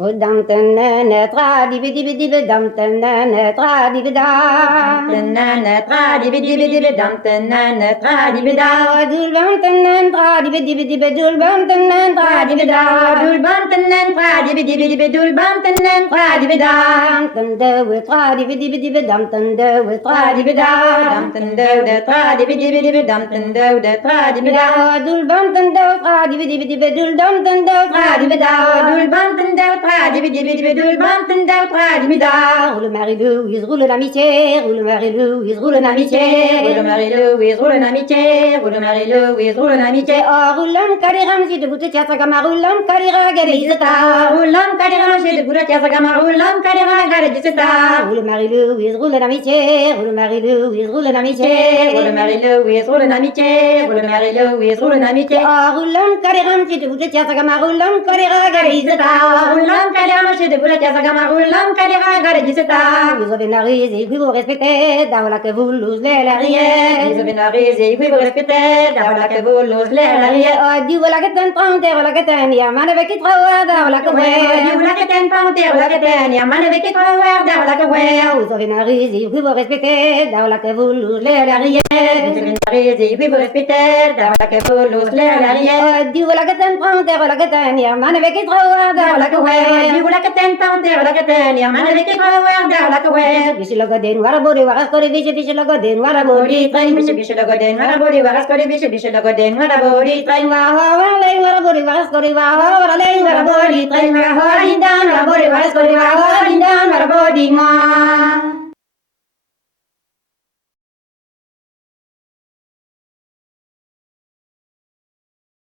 Dam tenne tra dibi dibi dibi dam tenne tra dibi da. Tenne tra dibi dibi dibi dam tenne tra dibi da. Dul bam tenne tra dibi dibi dibi dul bam tenne tra dibi da. Dul bam tenne tra dibi dibi dibi dul bam tenne tra dibi da. Dam tende we tra dibi dibi dibi dam tende we tra dibi da. Dam tende de tra dibi dibi dibi dam tende de tra dibi da. Dul bam tende tra dibi dibi dibi dul dam tende tra dibi da. Dul bam tende tra dibi dibi dibi dul bam tende tra dibi da. Roule Marie-Louise, roule l'amitié, roule Marie-Louise, roule l'amitié. Roule Marie-Louise, roule l'amitié, roule Marie-Louise, roule l'amitié. Oh, roulam kariram, si de vous te tiens gama, roulam karira, garizeta. Roulam karira, si de vous te tiens gama, roulam karira, garizeta. Roule Marie-Louise, roule l'amitié, roule Marie-Louise, roule l'amitié. Roule Marie-Louise, roule l'amitié, roule Marie-Louise, roule l'amitié. Oh, roulam kariram, si de vous te tiens gama, roulam karira, garizeta. Roulam karira, si de vous te tiens gama, roulam karira, garizeta. Vous avez narisé, puis vous respectez, d'avoir que vous l'osez l'arrière. Vous avez narisé, puis vous respectez, d'avoir que vous l'osez l'arrière. Oh, dis voilà que t'en prends, voilà que t'en y a, man avec qui travaille, voilà que ouais. Dis voilà que t'en prends, voilà que t'en y a, man avec qui travaille, voilà que ouais. Vous avez narisé, puis vous respectez, d'avoir que vous l'osez l'arrière. Vous avez narisé, puis vous respectez, d'avoir que vous l'osez l'arrière. Oh, dis voilà que t'en prends, voilà que t'en y a, man avec qui travaille, voilà que ouais. Dis voilà que t'en prends, voilà que t'en y a, man avec qui travaille, voilà que ouais. Bishi logo den warabori waraskori bishi logo den warabori train bishi logo den warabori waraskori bishi logo den warabori train wa lei warabori waraskori wa lei warabori train wa hindan warabori waraskori wa hindan warabori ma